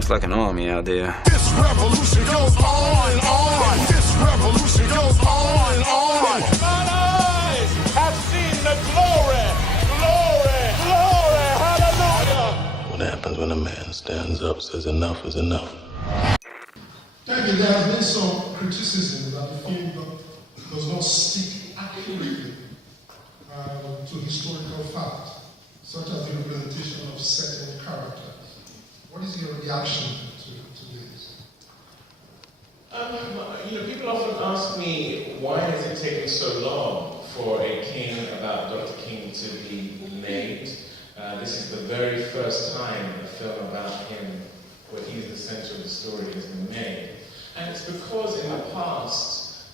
Looks like an army out there. This revolution goes on and on. This revolution goes on and on. Mine eyes have seen the glory, glory, glory, hallelujah. What happens when a man stands up, says enough is enough? Thank you. There has been some criticism that the film does not stick accurately to historical fact, such as the representation of certain characters. What is your reaction to this? People often ask me, why has it taken so long for a king about Dr. King to be made? This is the very first time a film about him, where he's the center of the story, has been made. And it's because in the past,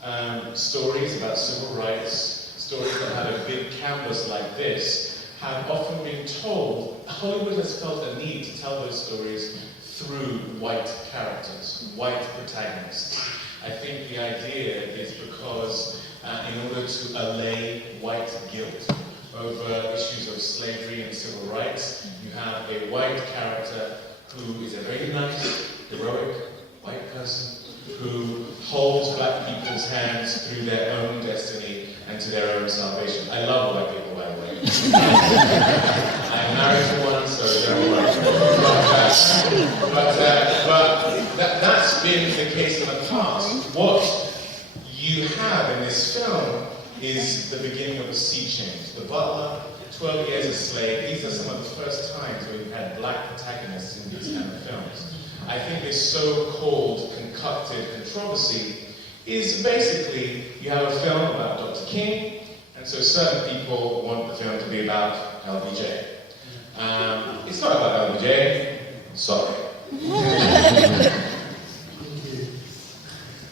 stories about civil rights, stories that had a big canvas like this, have often been told. Hollywood has felt a need to tell those stories through white characters, white protagonists. I think the idea is because in order to allay white guilt over issues of slavery and civil rights, you have a white character who is a very nice, heroic white person who holds black people's hands through their own destiny and to their own salvation. I love white people, by the way. I'm married to one, so don't worry. But that's been the case in the past. What you have in this film is the beginning of a sea change. The butler, 12 years a slave, these are some of the first times where we've had black protagonists in these kind of films. I think this so-called concocted controversy is basically, you have a film about Dr. King, and so certain people want the film to be about LBJ. It's not about LBJ, sorry.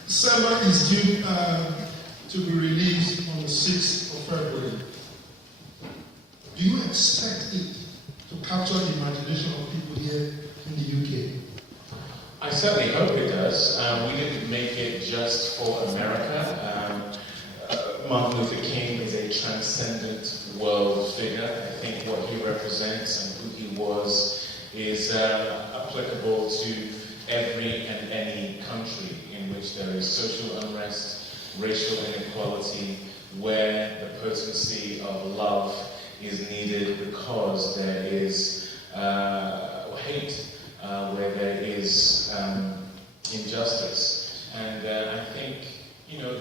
Selma is due to be released on the 6th of February. Do you expect it to capture the imagination of people here in the UK? I certainly hope it does. We didn't make it just for America. Martin Luther King is a transcendent world figure. I think what he represents and who he was is applicable to every and any country in which there is social unrest, racial inequality, where the potency of love is needed because there is hate, where there is injustice. And I think,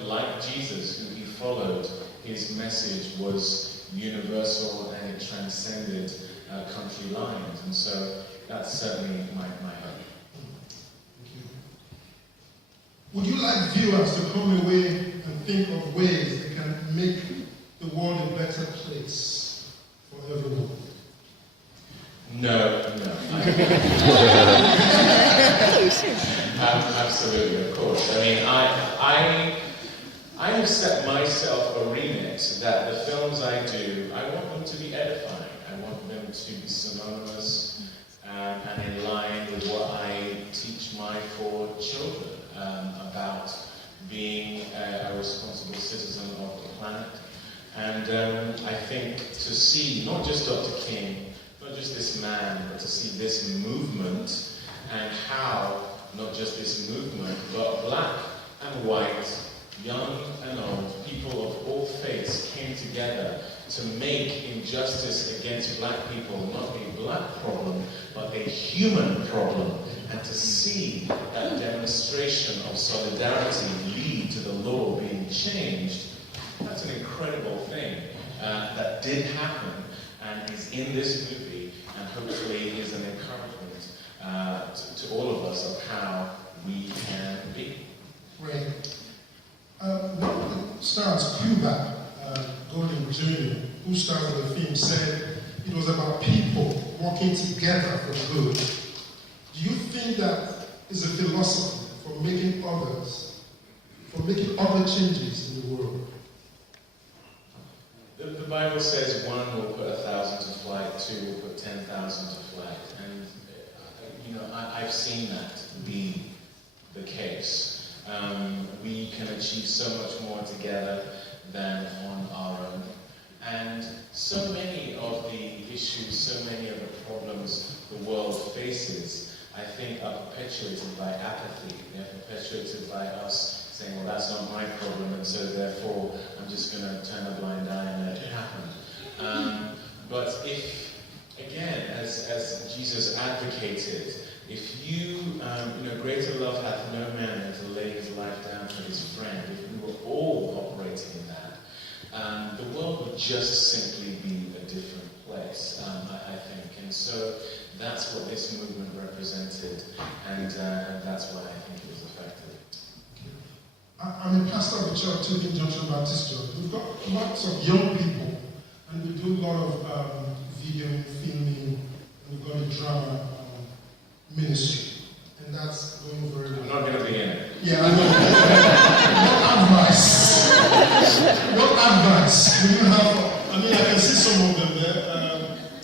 like Jesus, who he followed, his message was universal and it transcended country lines. And so that's certainly my hope. Thank you. Would you like viewers to come away and think of ways they can make the world a better place for everyone? No. Absolutely, of course. I mean, I have set myself a remit that the films I do, I want them to be edifying. I want them to be synonymous and in line with what I teach my 4 children about being a responsible citizen of the planet. And I think to see not just Dr. King, not just this man, but to see this movement and how not just this movement, but black and white, young and old, people of all faiths came together to make injustice against black people not a black problem, but a human problem, and to see that demonstration of solidarity lead to the law being changed, that's an incredible thing that did happen and is in this movie, and hopefully is an encouragement to all of us of how we can be. Right. One of the stars, Cuba, Golden Jr., who started the film, said it was about people working together for good. Do you think that is a philosophy for making other changes in the world? The Bible says 1 will put 1,000 to flight, 2 will put 10,000 to flight, and I've seen that be the case. We can achieve so much more together than on our own, and so many of the issues, so many of the problems the world faces I think are perpetuated by apathy. They're perpetuated by us saying, well, that's not my problem, and so therefore I'm just going to turn a blind eye and let it happen. But if, again, as Jesus advocated, if you, greater love hath no man than to lay his life down for his friend, if we were all operating in that, the world would just simply be a different place, I think. And so that's what this movement represented, and that's why I think it was effective. I'm a pastor of a church, Tilden Junction Baptist Church. We've got lots of young people, and we do a lot of video filming, and we've got a drama ministry, and that's going very well. I'm not going to be in it. Yeah, I know. What advice? What advice do you have? I mean, I can see some of them there.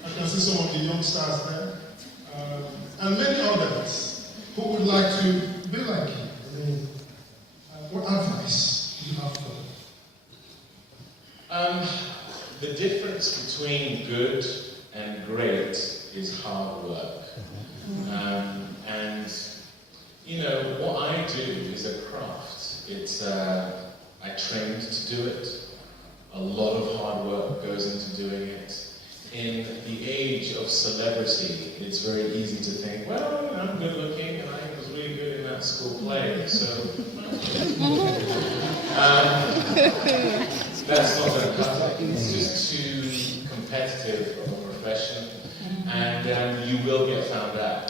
I can see some of the young stars there, and many others who would like to be like you. I mean, what advice do you have for them? The difference between good and great is hard work. And what I do is a craft. It's I trained to do it. A lot of hard work goes into doing it. In the age of celebrity, it's very easy to think, well, I'm good looking and I was really good in that school play, so that's not going to cut it. It's just too competitive of a profession, and you will get found out.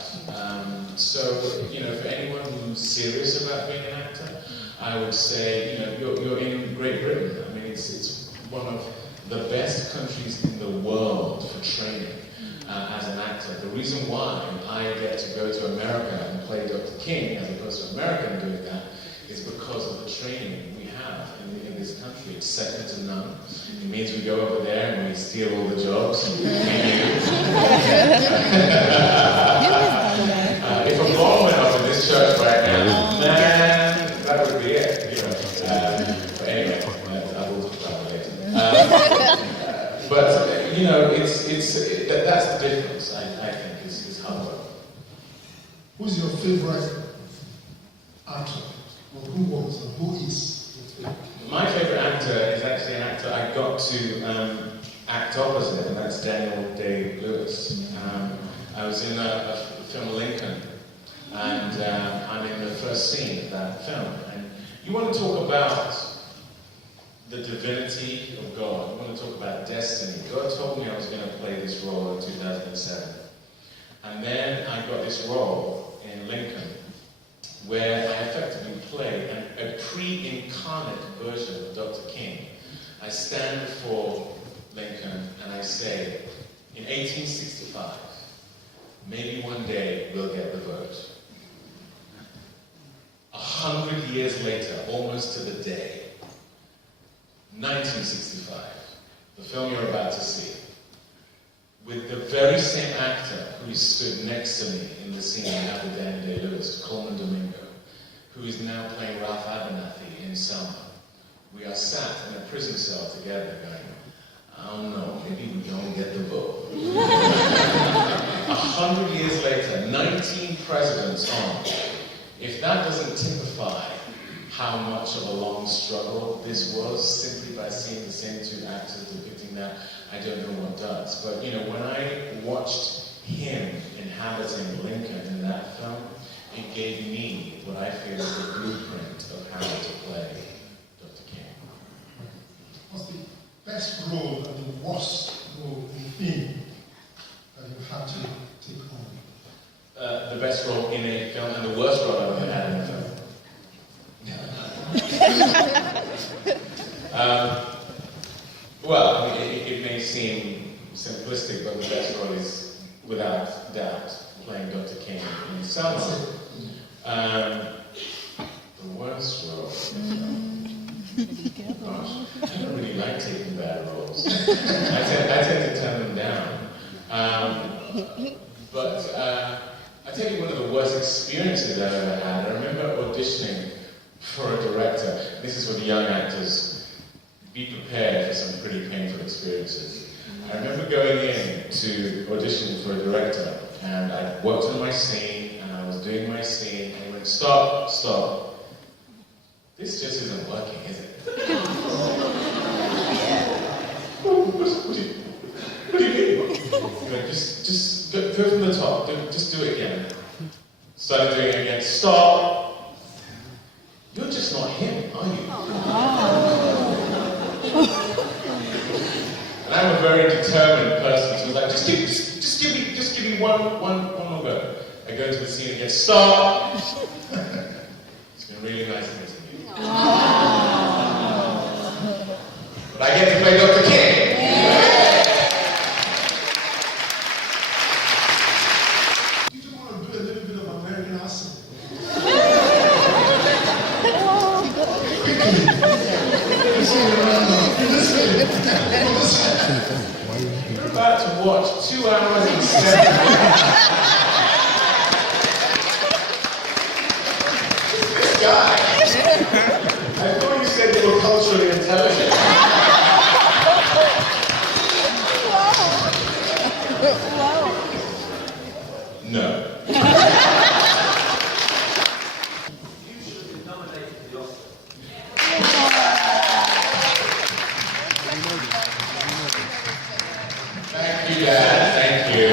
So, for anyone who's serious about being an actor, I would say, you're in Great Britain. I mean, it's one of the best countries in the world for training as an actor. The reason why I get to go to America and play Dr. King, as opposed to America doing that, is because of the training we have in this country. It's second to none. It means we go over there and we steal all the jobs. If a bomb went off in this church right now, man, that would be it. But anyway, I will talk about it later. But that's the difference. I think is hard work. Who's your favorite actor? Or who was and who is your favorite? My favorite actor is actually an actor I got to act opposite, and that's Daniel Day-Lewis. I was in a film Lincoln, and I'm in the first scene of that film. And you want to talk about the divinity of God. You want to talk about destiny. God told me I was going to play this role in 2007. And then I got this role in Lincoln, where I effectively played a pre-incarnate version of Dr. King. I stand before Lincoln and I say, in 1865, maybe one day we'll get the vote. 100 years later, almost to the day, 1965, the film you're about to see, with the very same actor who stood next to me in the scene I have with Daniel Day-Lewis, Coleman Domingo, who is now playing Ralph Abernathy in Selma. We are sat in a prison cell together going, I don't know, maybe we don't get the vote. 100 years later, 19 presidents on. If that doesn't typify how much of a long struggle this was, simply by seeing the same two actors depicting that, I don't know what does. But when I watched him inhabiting Lincoln in that film, it gave me what I feel is the blueprint of how to play Dr. King. What's the best role and the worst role in film that you had to take on? The best role in a film and the worst role I've ever had in a film. Well, I mean, it may seem simplistic, but the best role is, without doubt, playing Dr. King in Selma. The worst role. Gosh, I don't really like taking bad roles. I tend to turn them down. But I tell you one of the worst experiences I've ever had. I remember auditioning for a director. This is for the young actors. Be prepared for some pretty painful experiences. I remember going in to audition for a director, and I worked on my scene, and I was doing my scene, and he went, stop, stop. This just isn't working, is it? What do you mean? He went, just go from the top, just do it again. Started doing it again, stop. You're just not him, are you? And I'm a very determined person, so I was like, just give me one more go. I go into the scene again, stop! It's been really nice meeting you. But I get to play Dr. King. You just want to do a little bit of American accent. You're about to watch 2 hours and 7 minutes. This guy. I thought you said you were culturally intelligent. No. Thank you, Dad. Thank you.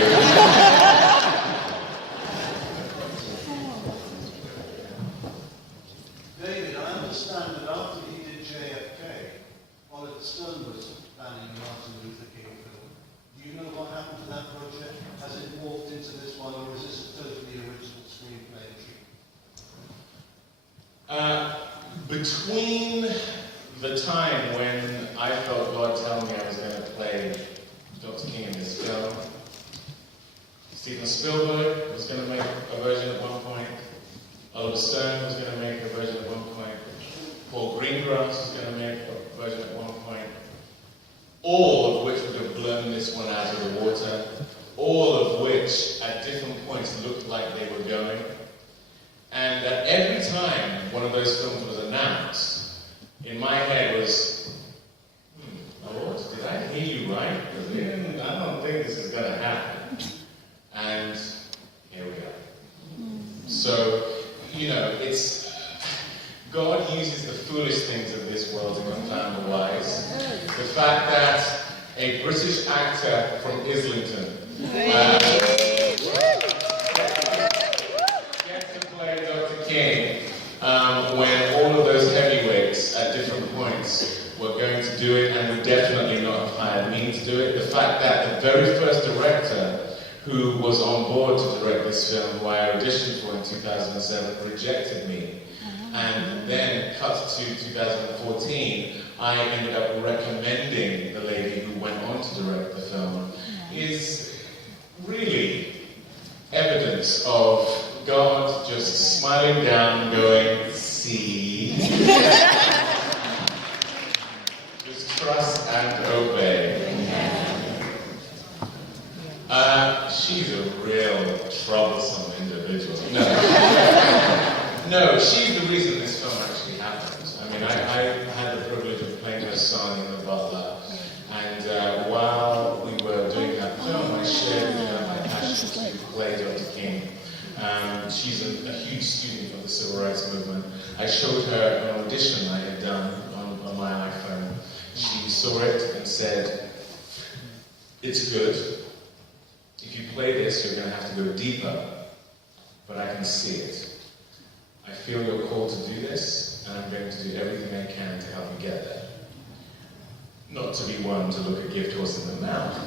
David, I understand that after he did JFK, Oliver Stone was planning a Martin Luther King film. Do you know what happened to that project? Has it morphed into this one, or is this a totally original screenplay entry? Between the time when I felt God tell me I was going to play Dr. King in this film, Steven Spielberg was going to make a version at one point, Oliver Stone was going to make a version at one point, Paul Greengrass was going to make a version at one point, all of which would have blown this one out of the water, all of which at different points looked like they were going. And at every time one of those films was announced, in my head was, Lord, did I hear you right? Because I don't think this is going to happen. And here we are. So, you know, it's, God uses the foolish things of this world to confound the wise. The fact that a British actor from Islington gets to play Dr. King when all of those heavyweights at different points were going to do it and would definitely not have hired me to do it. The fact that the very first director who was on board to direct this film, who I auditioned for in 2007, rejected me. And then, cut to 2014, I ended up recommending the lady who went on to direct the film, is really evidence of God just smiling down, going, see? Just trust and obey. She's a real troublesome individual. No, she's the reason this film actually happened. I mean, I had the privilege of playing her son in The Butler, and while we were doing that film, I shared with her my passion to play Dr. King. She's a huge student of the Civil Rights Movement. I showed her an audition I had done on my iPhone. She saw it and said, "It's good. If you play this, you're going to have to go deeper, but I can see it. I feel you're called to do this, and I'm going to do everything I can to help you get there." Not to be one to look a gift horse in the mouth.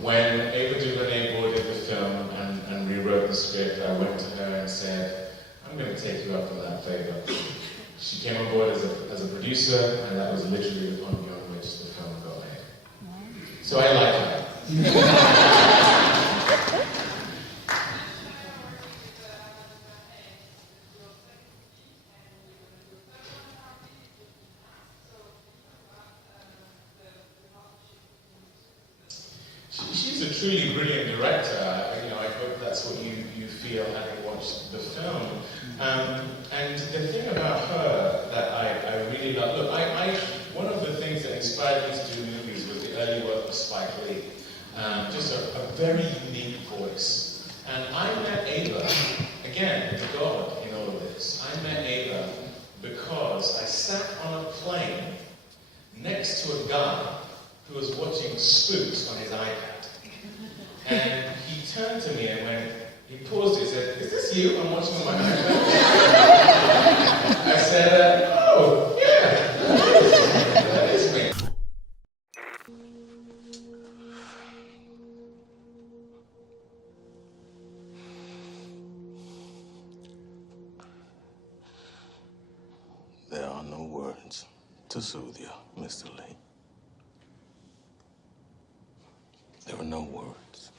When Ava DuVernay boarded the film and rewrote the script, I went to her and said, "I'm going to take you up for that favor." She came on board as a producer, and that was literally the point on which the film got made. So I like her. She's a truly brilliant director. I hope that's what you feel having watched the film. And the thing about her that I really love, look, one of the things that inspired me to do movies was the early work of Spike Lee. Just a very unique voice. And I met Ava that's you. I'm watching on my iPad. I said, oh, yeah. That is me. There are no words to soothe you, Mr. Lee. There are no words.